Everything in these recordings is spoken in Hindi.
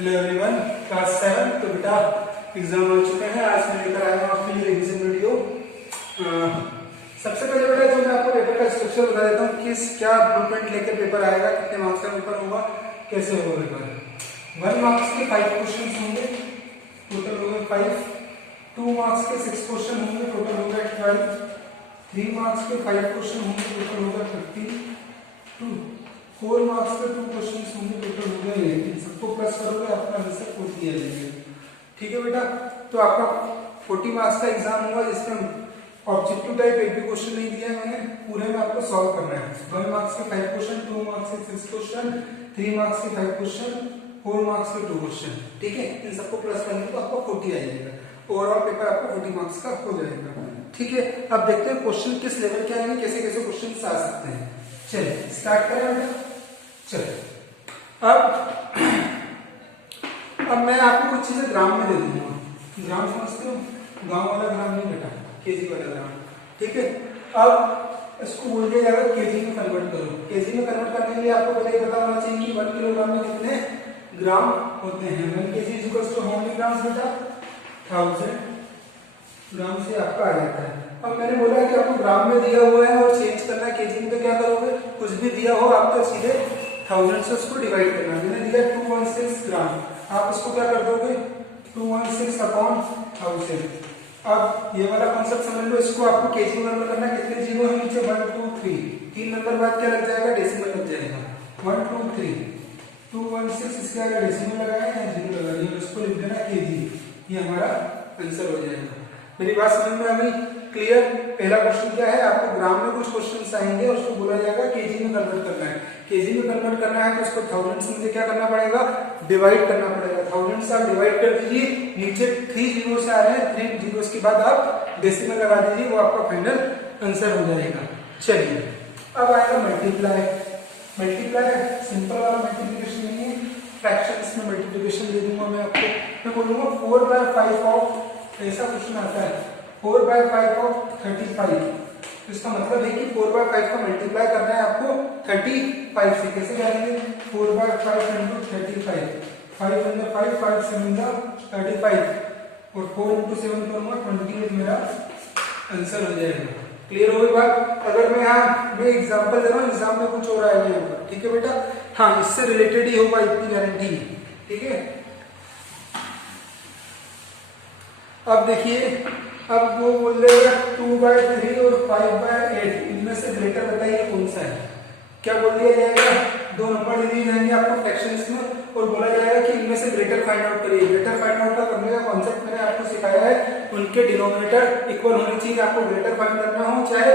Hello everyone, class 7। तो बेटा एग्जाम हो चुके हैं। आज मैं लेकर आया हूँ आपके लिए रिवीजन वीडियो। सबसे पहले बेटा जो मैं आपको पेपर का स्ट्रक्चर बता देता हूँ, किस क्या ब्लूप्रिंट लेकर पेपर आएगा, कितने मार्क्स का पेपर होगा, कैसे होगा पेपर। 1 मार्क्स के 5 क्वेश्चन होंगे, टोटल हो गए 5। 2 मार्क्स के 6 क्वेश्चन होंगे, टोटल हो गए 12। 3 मार्क्स के 5 क्वेश्चन होंगे, टोटल होगा 32। 4 मार्क्स के 2 क्वेश्चन होंगे, टोटल हो गए 18। सबको प्लस करोगे आपका आंसर 40 आ जाएगा। ठीक है बेटा, तो आपका 40 मार्क्स का एग्जाम होगा, जिसमें ऑब्जेक्टिव टाइप एक भी क्वेश्चन नहीं दिया है मैंने, पूरे में आपको सॉल्व करना है। 1 मार्क्स के 5 क्वेश्चन, 2 मार्क्स के 6 क्वेश्चन, 3 मार्क्स के 5 क्वेश्चन, 4 मार्क्स के 2 क्वेश्चन। ठीक है, इन सबको प्लस करने तो आपको 40 आ जाएगा। ओवरऑल पेपर आपको 40 मार्क्स का हो जाएगा। ठीक है, अब देखते हैं क्वेश्चन किस लेवल के आएंगे, कैसे कैसे क्वेश्चन आ सकते हैं। चलिए स्टार्ट करें बेटा। चलो अब मैं आपको कुछ चीजें ग्राम में दे दूंगा। ग्राम समझते हो? गांव वाला ग्राम नहीं बेटा, केजी वाला ग्राम। ठीक है, अब इसको बोल दिया जाएगा केजी में कन्वर्ट करो। केजी में कन्वर्ट करने के लिए आपको पहले पता होना चाहिए कि 1 किलोग्राम में कितने ग्राम होते हैं। 1 kg equals to how many grams बेटा? 1000 ग्राम से आपका आ जाता है। अब मैंने बोला कि आपको ग्राम में दिया हुआ है और चेंज करना है केजी में, तो क्या करोगे? कुछ भी दिया हो आपको सीधे 1000 से उसको डिवाइड करना है। मैंने दिया 216 ग्राम, आप इसको क्या कर दोगे? 216 अपॉन 1000। अब ये वाला कॉन्सेप्ट समझ लो, इसको आपको केजी में करना है। कितने जीरो है नीचे? 1 2 3। 3 नंबर बाद क्या लग जाएगा? डेसिमल लग जाएगा। 1 2 3 216 इसके आगे डेसिमल लगाया है, जीरो लगा दिया, इसको लिख देना केजी। ये हमारा आंसर हो जाएगा। मेरी बात समझ में आ गई? क्लियर? पहला क्वेश्चन क्या है, आपको ग्राम में कुछ क्वेश्चन आएंगे और उसको बोला जाएगा केजी में कन्वर्ट करना है। केजी में कन्वर्ट करना है तो उसको 1000 से मुझे क्या करना पड़ेगा? डिवाइड करना पड़ेगा। 1000 से आप डिवाइड कर दीजिए, नीचे 3 जीरो से आ रहे हैं, 3 जीरो के बाद आप डेसिमल लगा दीजिए, वो आपका फाइनल आंसर हो जाएगा। चलिए अब आएगा मल्टीप्लाई। मल्टीप्लाई सिंपल वाला मल्टीप्लिकेशन नहीं है, फ्रैक्शंस में मल्टीप्लिकेशन दे दूंगा मैं आपको। मैं बोलूंगा 4/5 ऑफ, ऐसा क्वेश्चन आता है 4/5 ऑफ 35। इसका मतलब है कि 4/5 का मल्टीप्लाई करना है आपको 35 से। कैसे करेंगे? 4/5 इंटू 35, 5 अंदर 5, 5 7 35 और 4 इंटू 7 करूंगा 28, मेरा आंसर हो जाएगा। क्लियर होगी बात? अगर मैं यहाँ मैं एग्जाम्पल दे रहा हूँ, एग्जाम में कुछ और आएगा यहाँ पर। ठीक है बेटा? हाँ, इससे रिलेटेड ही होगा, इतनी गारंटी है। ठीक है, अब देखिए, अब वो बोल देगा 2/3 और 5/8, इनमें से ग्रेटर बताइए कौन सा है। क्या बोल दिया जाएगा? 2 नंबर दे दिए जाएंगे आपको फ्रैक्शंस में और बोला जाएगा कि इनमें से ग्रेटर फाइंड आउट करिए। ग्रेटर फाइंड आउट का करने का कॉन्सेप्ट मैंने आपको सिखाया है, उनके डिनोमिनेटर इक्वल होने चाहिए। आपको ग्रेटर फाइंड करना हो चाहे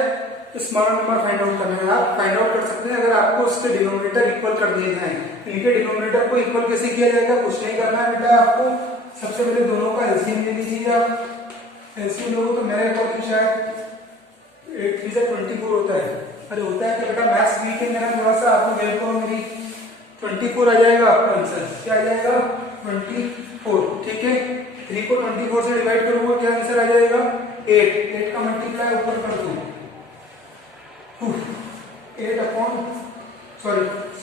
स्मॉलर नंबर फाइंड आउट करना है, आप फाइंड आउट कर सकते हैं अगर आपको उसके डिनोमिनेटर इक्वल कर दिए जाए। इनके डिनोमिनेटर को इक्वल कैसे किया जाएगा? कुछ नहीं करना है बेटा, आपको सबसे पहले दोनों का एलसीएम ले लीजिए। आप एलसीएम लोगों तो मेरे अकॉर्डिंग शायद 8 3 से 24 होता है। अरे होता है कि बेटा मैथ्स वीक है मेरा थोड़ा सा, आपको हेल्प करो मेरी। 24 आ जाएगा आपका आंसर। क्या आ जाएगा? 24। ठीक है, 3 को 24 से डिवाइड करूंगा, क्या आंसर आ जाएगा? 8। 8 का मल्टीप्लाई ऊपर कर दो,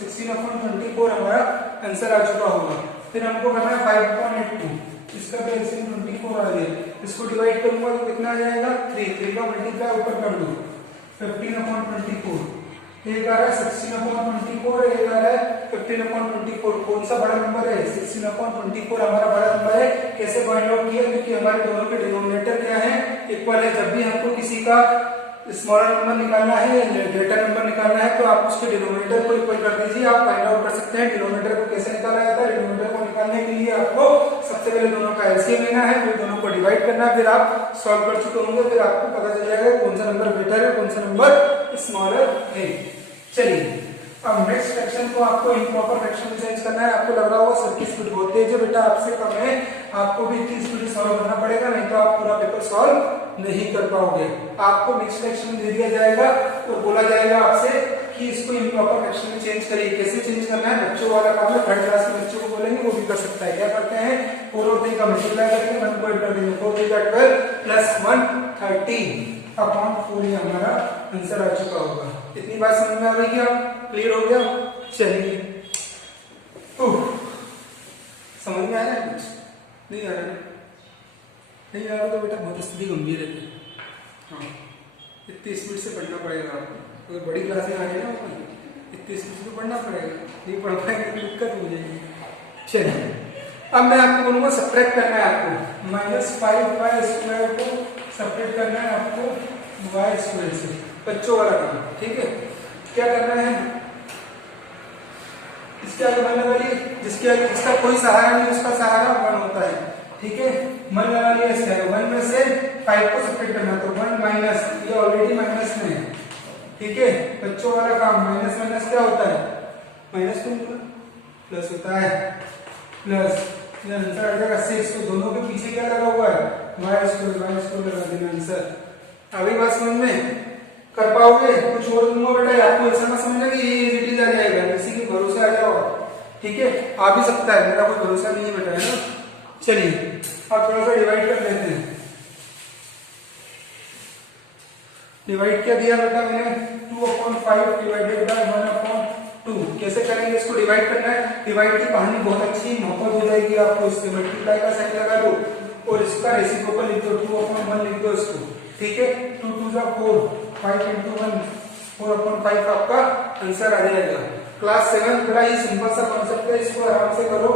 16/24 हमारा आंसर आ चुका होगा। फिर हमको करना है 5/82, इसका भी एलसीएम 24 आ गया। इसको डिवाइड करूंगा तो कितना आ जाएगा? 3 का मल्टीप्लाई ऊपर कर दो, 15/24। एक आ रहा है 16/24, एक आ रहा है 15/24। कौन सा बड़ा नंबर है? 16/24 हमारा बड़ा नंबर है। कैसे फाइंड आउट किया? क्योंकि हमारे दोनों के डिनोमिनेटर क्या है? इक्वल है। जब भी हमको किसी का स्मॉलर नंबर निकालना है या ग्रेटर नंबर निकालना है तो आप उसके डिनोमिनेटर को इक्वल कर दीजिए, आप फाइंड आउट कर सकते हैं। डिनोमिनेटर को कैसे निकाला जाता है? डिनोमिनेटर को निकालने के लिए आपको सबसे पहले दोनों का एलसीएम लेना है, फिर दोनों को डिवाइड करना है, फिर आप सॉल्व कर चुके होंगे, फिर आपको पता चल जाएगा कौन सा नंबर ग्रेटर है, कौन सा नंबर स्मॉलर है। चलिए अब नेक्स्ट फ्रैक्शन को आपको इम्प्रॉपर फ्रैक्शन में चेंज करना है। आपको लग रहा होगा सर की स्पीड बहुत तेज है, बेटा आपसे कम है, आपको भी इतनी स्पीड सॉल्व करना पड़ेगा, नहीं तो आप पूरा पेपर सॉल्व नहीं कर पाओगे। आपको नेक्स्ट फ्रैक्शन दे दिया जाएगा और बोला जाएगा आपसे कि इसको इम्प्रॉपर फ्रैक्शन में चेंज करिए। कैसे चेंज करना है? बच्चों वाला काम है, 3rd क्लास के बच्चों को बोलेंगे वो भी कर सकता है। क्या करते हैं? 4 और 3 का मल्टीप्लाई करके 1 को ऐड कर देंगे, 4 3 12 प्लस 1 13/4। ये हमारा आंसर आ चुका होगा। इतनी बात समझ में आ गई क्या? क्लियर हो गया? चलिए समझ में आ रहा है कुछ? नहीं आ रहा है? नहीं आ रहा तो बेटा बहुत स्थिति गंभीर है। हाँ, इतनी स्पीड से पढ़ना पड़ेगा आपको। अगर बड़ी क्लास में आ गए ना इतनी स्पीड से तो पढ़ना पड़ेगा, नहीं पढ़ पाएंगे तो दिक्कत हो जाएगी। चलिए अब मैं आपको बोलूँगा सब्ट्रैक्ट करना है आपको, -5y² को सब्ट्रैक्ट करना है आपको y² से, बच्चों वाला काम, ठीक है। क्या करना है, इसके आगे मन लगा लिए, जिसके आगे जिसका कोई सहारा नहीं उसका सहारा 1 होता है, ठीक है। मन लगा लिया इसके आगे, 1 में से 5 को सब्ट्रैक्ट करना, तो 1 माइनस, ये ऑलरेडी माइनस में है, ठीक है। बच्चों वाला काम, माइनस माइनस क्या होता है, माइनस तो प्लस होता है, प्लस ये आंसर आ जाएगा 6। तो दोनों के पीछे क्या लगा हुआ है, y² लगा देना आंसर। अभी बात समझ में कर पाओगे? कुछ और दूंगा बेटा, आपको ऐसा ना समझना कि ये इजीली आ जाएगा, किसी के भरोसे आ जाओ, ठीक है। आ भी सकता है, मेरा कोई भरोसा नहीं है बेटा, है ना। चलिए अब थोड़ा सा डिवाइड कर लेते हैं। डिवाइड क्या दिया बेटा मैंने, 2/5 डिवाइडेड बाय 1/2। कैसे करेंगे इसको, डिवाइड करना है। डिवाइड की कहानी बहुत अच्छी महत्व हो जाएगी आपको, इससे मल्टीप्लाई का साइन लगा दो और इसका रेसिप्रोकल लिख दो, 2/1 लिख दो इसको, ठीक है। 2 2 जा 4, 5 × 1 4/5 आपका आंसर आ जाएगा। क्लास 7 बड़ा ही सिंपल सा कॉन्सेप्ट है, इसको आराम से करो,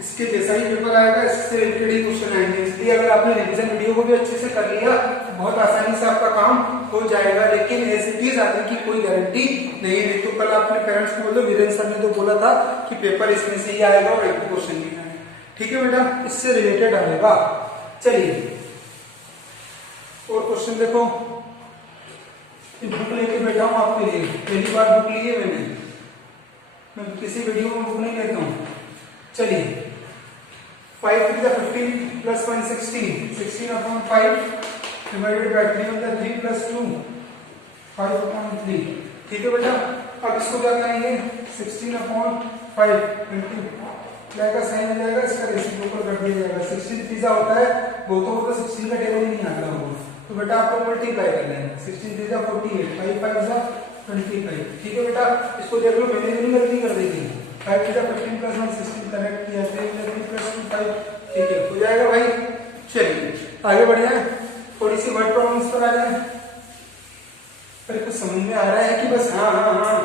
इसके जैसा ही पेपर आएगा, इससे रिलेटेड ही क्वेश्चन आएंगे। इसलिए अगर आपने रिवीजन वीडियो को भी अच्छे से कर लिया तो बहुत आसानी से आपका काम हो जाएगा, लेकिन एज इट इज आने की कोई गारंटी नहीं है। तो कल अपने पेरेंट्स को बोलो, वीरेंद्र सर ने तो बोला था कि पेपर इसमें से ही आएगा और एक क्वेश्चन नहीं आएगा, ठीक है बेटा, इससे रिलेटेड आएगा। चलिए और क्वेश्चन देखो, बुक लेके बैठा हूं आपके लिए, पहली बार बुक ली है मैंने, मैं किसी वीडियो में बुक नहीं लेता हूँ। चलिए 5 3 × 15 + 1 16, 16/5 डिवाइडेड बाय 3 + 2 5/3, ठीक है बेटा। अब इसको क्या करेंगे, 16/5 का साइन आ जाएगा, इसका रेसिप्रोकल कर दिया जाएगा। 16 3 होता है, बहुतों को 16 का टेबल ही नहीं आता होगा, तो बेटा आपको मल्टीप्लाई कर लेना, 16 3 48, 5 5 25, ठीक है बेटा। इसको देख लो, मैंने भी गलती कर दी थी, 5 3 15 + 1 16 करेक्ट किया, 3 + 2 5, ठीक है, हो जाएगा भाई। चलिए आगे बढ़ जाए, थोड़ी सी वर्ड प्रॉब्लम्स पर आ जाए। अरे कुछ समझ में आ रहा है कि बस हाँ हाँ हाँ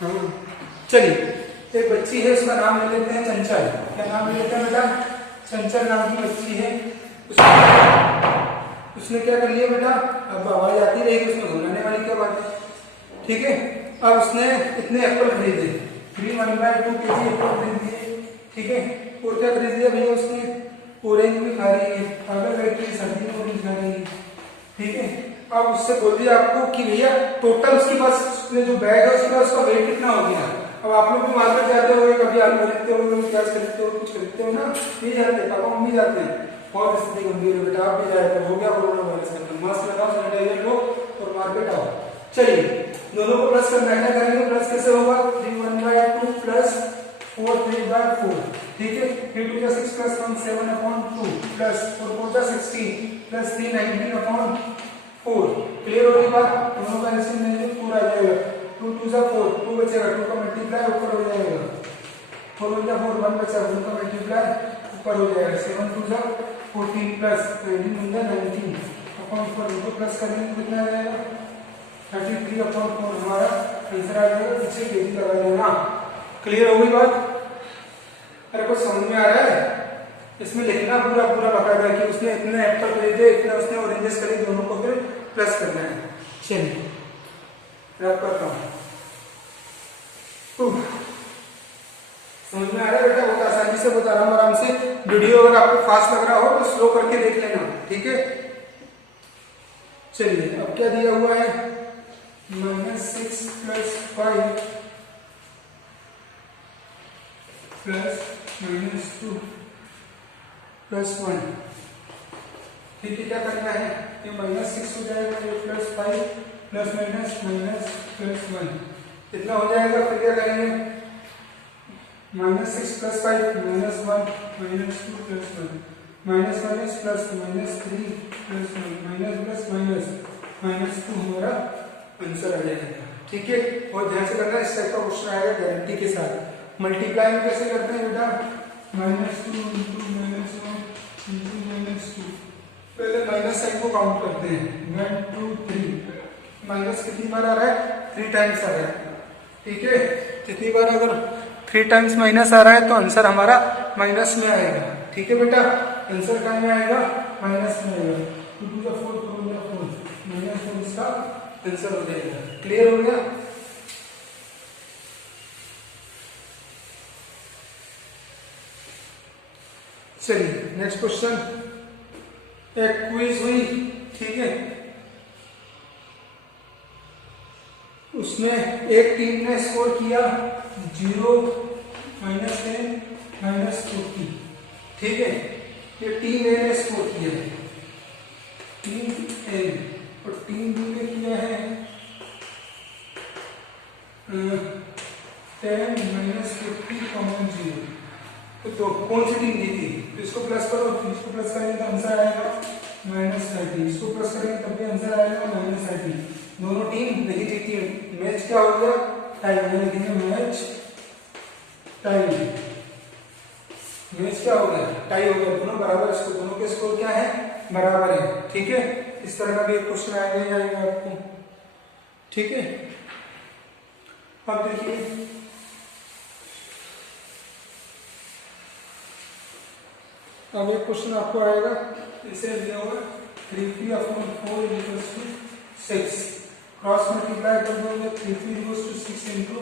हाँ। चलिए एक बच्ची है, उसका नाम ले लेते हैं चंचल। क्या नाम ले लेते हैं बेटा, चंचल नाम की बच्ची है। उसने क्या कर लिया बेटा, अब आवाज आती रहेगी, उसमें घुमाने वाली क्या बात है, ठीक है। अब उसने इतने एप्पल खरीदे, 3 1/2 kg एप्पल खरीद दिए, ठीक है। और क्या खरीद दिया भैया उसने, ऑरेंज भी खा रही है, अगर लड़की सर्दी में ऑरेंज खा रही है, ठीक है। अब उससे बोल दिया आपको कि भैया टोटल उसके पास जो बैग है उसके पास उसका वेट कितना हो गया। अब आप लोग भी मार्केट जाते हो, कभी आलू खरीदते हो, कभी प्याज खरीदते हो, कुछ खरीदते हो ना, ये जाते हैं, पापा मम्मी जाते हैं। बहुत स्थिति गंभीर है बेटा, आप भी जाए तो हो गया कोरोना वायरस का, मास्क लगाओ, सैनिटाइजर लो और मार्केट आओ। चलिए दोनों को प्लस करना है, करेंगे प्लस कैसे होगा, 3 1/2 + 4 3/4, ठीक है। 3 2 6 + 1 7/2 + 4 4 16 + 3 19/4। क्लियर होगी बात, दोनों का एलसीएम लेंगे 4 आ जाएगा, 2 2 4 2 बचेगा, 2 का मल्टीप्लाई ऊपर हो जाएगा, 4 1 4 1 बचा, 2 का मल्टीप्लाई ऊपर हो जाएगा, 7 2 14 + 19 अपॉन 4 इनको प्लस करेंगे कितना आ जाएगा, 33/4 हमारा आंसर आ जाएगा। पीछे केजी लगा देना। क्लियर हो गई बात? अरे कुछ समझ में आ रहा है? इसमें लिखना पूरा पूरा बकायदा कि उसने इतने एप्पल खरीदे, इतना उसने ऑरेंजेस खरीदे, दोनों को फिर प्लस करना है। चलिए रैप करता हूँ। समझ में आ रहा है बेटा? बहुत आसानी से, बहुत आराम से। वीडियो अगर आपको फास्ट लग रहा हो तो स्लो करके देख लेना, ठीक है। चलिए अब क्या दिया हुआ है, -6 + 5 + -2 + 1, ठीक है। क्या करना है, ये -6 हो जाएगा, ये +5 +- +1 कितना हो जाएगा, फिर क्या करेंगे, -6 + 5 -1 -2 + 1 -- -3 + 1 -+- -2 हमारा आंसर आ जाएगा, ठीक है। और ध्यान से करना, इस टाइप का क्वेश्चन आएगा गारंटी के साथ। मल्टीप्लाई में कैसे करते हैं बेटा, -2 इंटू -1 इंटू -2। पहले माइनस साइन को काउंट करते हैं। 1 2 3 माइनस कितनी बार आ रहा है? 3 टाइम्स आ रहा है। ठीक है, जितनी बार अगर 3 टाइम्स माइनस आ रहा है तो आंसर हमारा माइनस में आएगा। ठीक है बेटा, आंसर कहाँ में आएगा? माइनस में आएगा। 2 टू द 4 4 द 4 -4 इसका आंसर हो जाएगा। क्लियर हो गया? चलिए नेक्स्ट क्वेश्चन। एक क्विज हुई, ठीक है, उसमें एक टीम ने स्कोर किया 0 -10 -40। ठीक है, ये टीम ए ने स्कोर किया है, टीम ए, और टीम बी ने किया है 10 -50 कॉमन 0। तो कौन सी टीम जीती? तो इसको प्लस करो, इसको प्लस करेंगे तो आंसर आएगा -30, इसको प्लस करेंगे तब भी आंसर आएगा -30। दोनों टीम नहीं जीती है। मैच क्या हो गया? टाई। लिखेंगे मैच टाई। मैच क्या हो गया? टाई हो गया, दोनों बराबर स्कोर, दोनों के स्कोर क्या है? बराबर है। ठीक है, इस तरह का भी एक क्वेश्चन आएगा ही आएगा आपको। ठीक है, अब देखिए अब एक क्वेश्चन आपको आएगा, इसे दिया होगा 3p/4 = 6। क्रॉस मल्टीप्लाई कर दोगे 3p = 6 into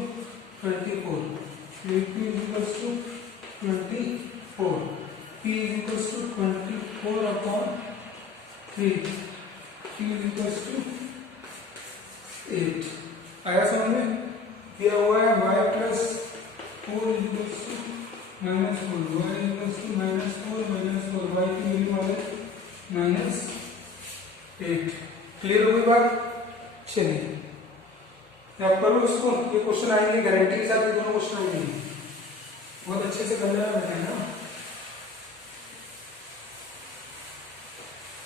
24। 3p = 24, p = 24/3, q = 8। आया समझ में? दिया हुआ है y + 4 = -4, y = -4 y की वैल्यू आ गई -8। क्लियर हो गई बात? चलिए आप करो इसको, ये क्वेश्चन आएंगे गारंटी के साथ, ये दोनों क्वेश्चन आएंगे, बहुत अच्छे से कर लेना है ना।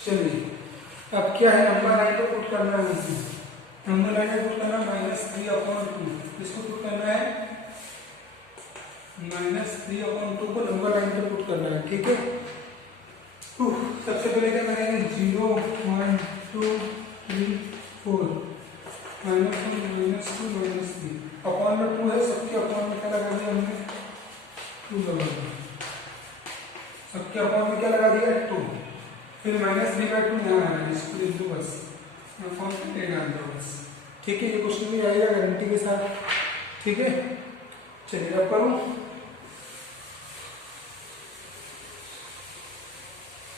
चलिए अब क्या है, नंबर लाइन को पुट करना है, नंबर लाइन को पुट करना -3/2, इसको पुट करना है -3/2 को नंबर लाइन पे पुट करना है। ठीक है, सबसे पहले क्या करेंगे? 0 1 2 3 4 -1 -2 -3 अपॉन में 2 है, सबके अपॉन में क्या लगा दिया हमने? 2 लगा दिया, सबके अपॉन में क्या लगा दिया? 2। फिर -3/2 यहाँ आ रहा है, इसको लिख दो बस, अपॉन में डाल दो बस। ठीक है, ये क्वेश्चन भी आएगा गारंटी के साथ। ठीक है, चलिए अब करूँ।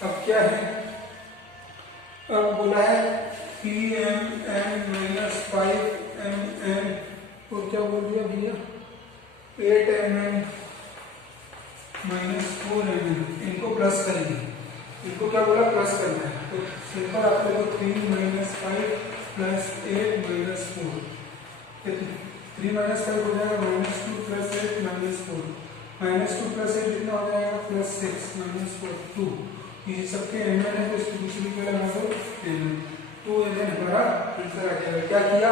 अब क्या है? अब बोला है Pmn - 5mn को क्या बोल दिया भैया? 8mn - 4mn, इनको प्लस करेंगे, इनको क्या बोला? प्लस करना है। तो सिंपल आप लोग 3 - 5 + 8 - 4, 3 - 5 हो जाएगा -2 + 8 - 4, -2 + 8 कितना हो जाएगा? +6 - 4 2। ये सबके mn है तो इसको दूसरी पे लगा दो 2mn, हमारा आंसर आ जाएगा। क्या किया?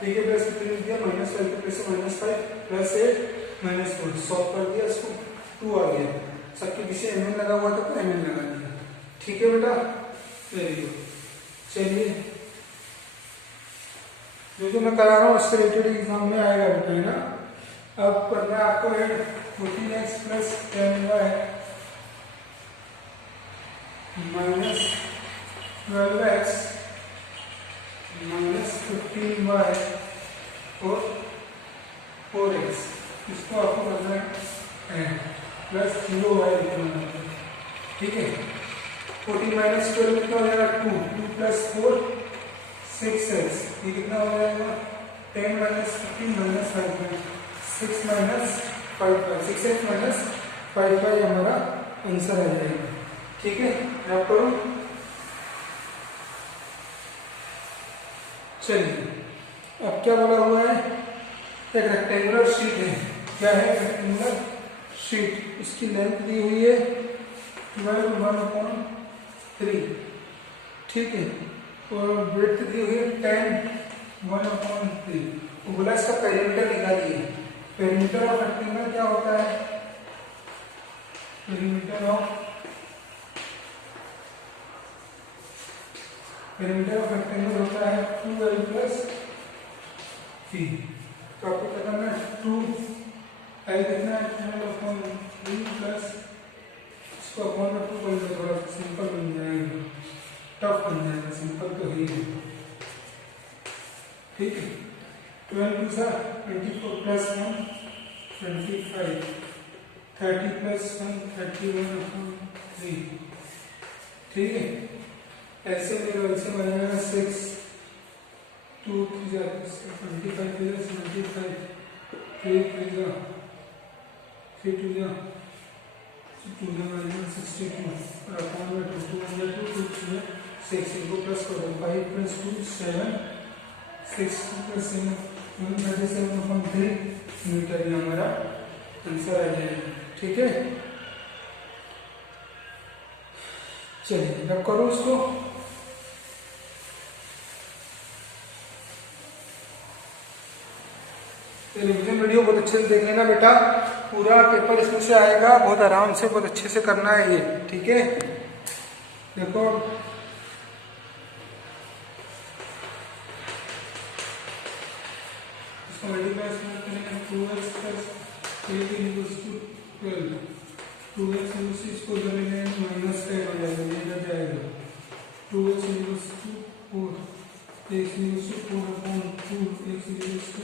3 के प्लस कितने लिख दिया? -5 के प्लस -5 + 8 - 4, सॉल्व कर दिया, इसको 2 आ गया। सबके पीछे mn लगा हुआ था तो mn लगा दिया। ठीक है बेटा, वेरी गुड। चलिए जो मैं करा रहा हूँ उससे रिलेटेड एग्जाम में आएगा बेटा, है ना। अब करना है आपको 14x + 10y -12x - 15y और 4x, इसको आपको करना है +0y लिखना है। ठीक है, 14 - 12 कितना हो जाएगा? 2 + 4 6x, ये कितना हो जाएगा? 10 - 15 - 5 6 - 5 6x - 5y हमारा आंसर आ जाएगा। ठीक है, मैं करूं। चलिए अब क्या बोला हुआ है? एक रेक्टेंगुलर शीट है। क्या है? रेक्टेंगुलर शीट, इसकी लेंथ दी हुई है 1/3। ठीक है, और ब्रेड्थ दी हुई है 10 1/3। तो बोला इसका पेरीमीटर निकालिए। पेरीमीटर ऑफ रेक्टेंगल क्या होता है? perimeter of rectangle होता है 2l plus c। तो आपको क्या करना है, 2l कितना है 12/3 प्लस इसको अपॉन में 2 कर दो, थोड़ा सिंपल बन जाएगा, टफ बन जाएगा, सिंपल तो ही है, ठीक है। 12 2 24 प्लस 1 25, 30 प्लस 1 31/3, ठीक है। ऐसे मेरे वैसे बनेगा 6 2 3 25 प्लस 25 3 3 3 2 62 और अपॉन में 2 6 इनको प्लस करो, 5 प्लस 2 7 6 प्लस 7 137.3 मीटर ये हमारा आंसर आ जाएगा, ठीक है। चलिए अब करो इसको। रिवीजन वीडियो बहुत अच्छे से देख लेना बेटा, पूरा पेपर इसमें से आएगा, बहुत आराम से बहुत अच्छे से करना है ये, ठीक है। देखो इसको मल्टीप्लाई करेंगे 2x plus 8 equals to 12, 2x इसको करेंगे माइनस का हो जाएगा, ये इधर जाएगा 2x equals to 4, x equals to 4/2, x equals to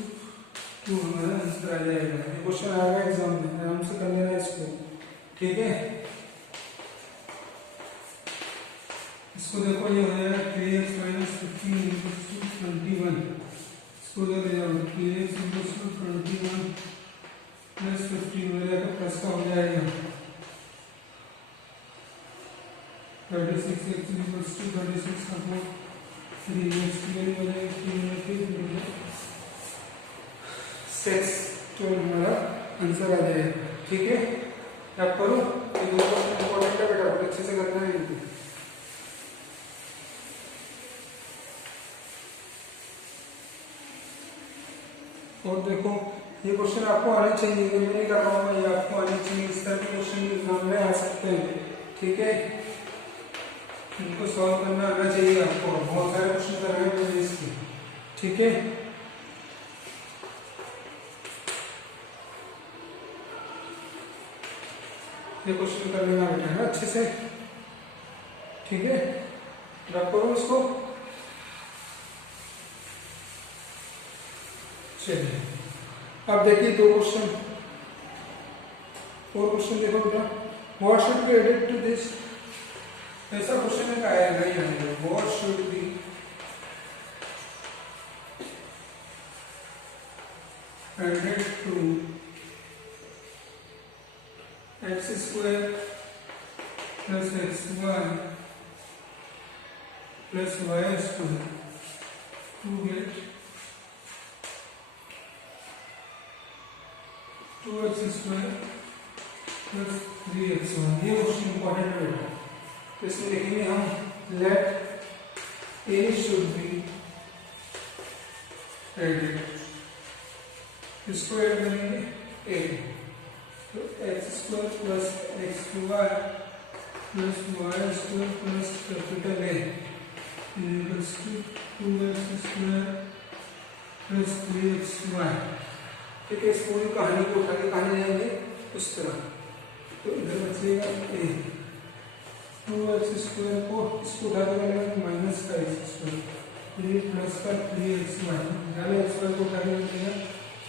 2 हमारा आंसर आ जाएगा। ये क्वेश्चन आएगा एग्जाम में, आराम से कर लेना इसको, ठीक है। इसको देखो ये हो जाएगा 3x minus 15 equals to 21, इसको ले जाओ 3x equals to 21 plus 15 हो जाएगा, प्लस का हो जाएगा 36x equals to 36/3, x की वैल्यू हो जाएगी 6 12 हमारा आंसर आ जाएगा, ठीक है। अब करो, ये दो क्वेश्चन इंपॉर्टेंट है बेटा, बहुत अच्छे से करना है इनको। और देखो ये क्वेश्चन आपको आने चाहिए, ये मैं नहीं कर रहा हूँ, ये आपको आने चाहिए, इस तरह के क्वेश्चन एग्जाम में आ सकते हैं, ठीक है। इनको सॉल्व करना आना चाहिए आपको, बहुत सारे क्वेश्चन कर रहे हैं इसके, ठीक है। ये क्वेश्चन कर लेना बेटा है अच्छे से, ठीक है। रब करो इसको। चलिए अब देखिए दो क्वेश्चन और क्वेश्चन देखो बेटा, what should be added to this, ऐसा क्वेश्चन है आया नहीं आएगा, what should be added to x square plus xy plus y square to get 2x square plus 3xy। ये क्वेश्चन इंपॉर्टेंट है बेटा, तो इसमें लिखेंगे हम let a should be added, इसको ऐड करेंगे a, तो x square plus xy plus y square plus capital A equals to 2x square plus 3xy, ठीक है। इस पूरी कहानी को उठा के कहानी जाएंगे उस तरह, तो इधर बचेगा a, 2x स्क्वायर को इसको उठा के बनेगा माइनस का x स्क्वायर, 3 प्लस का 3xy, पहले x स्क्वायर को उठा के बनेगा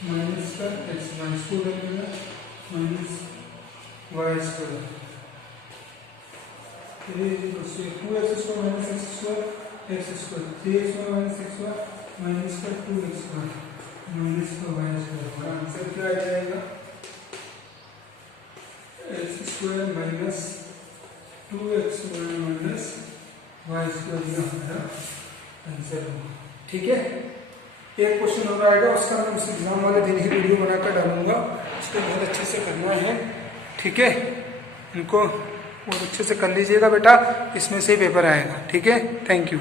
माइनस का xy, इसको उठा के बनेगा minus y square, 2x square minus x square, 3xy minus xy minus का 2xy माइनस का वाई स्क्वायर। हमारा आंसर क्या आ जाएगा, x square minus 2xy minus y square, ये हमारा आंसर होगा, ठीक है। एक क्वेश्चन हो रहा है उसका मैं उस एग्जाम वाले दिन ही वीडियो बनाकर डालूंगा, इसको बहुत अच्छे से करना है, ठीक है। इनको बहुत अच्छे से कर लीजिएगा बेटा, इसमें से ही पेपर आएगा, ठीक है। Thank you.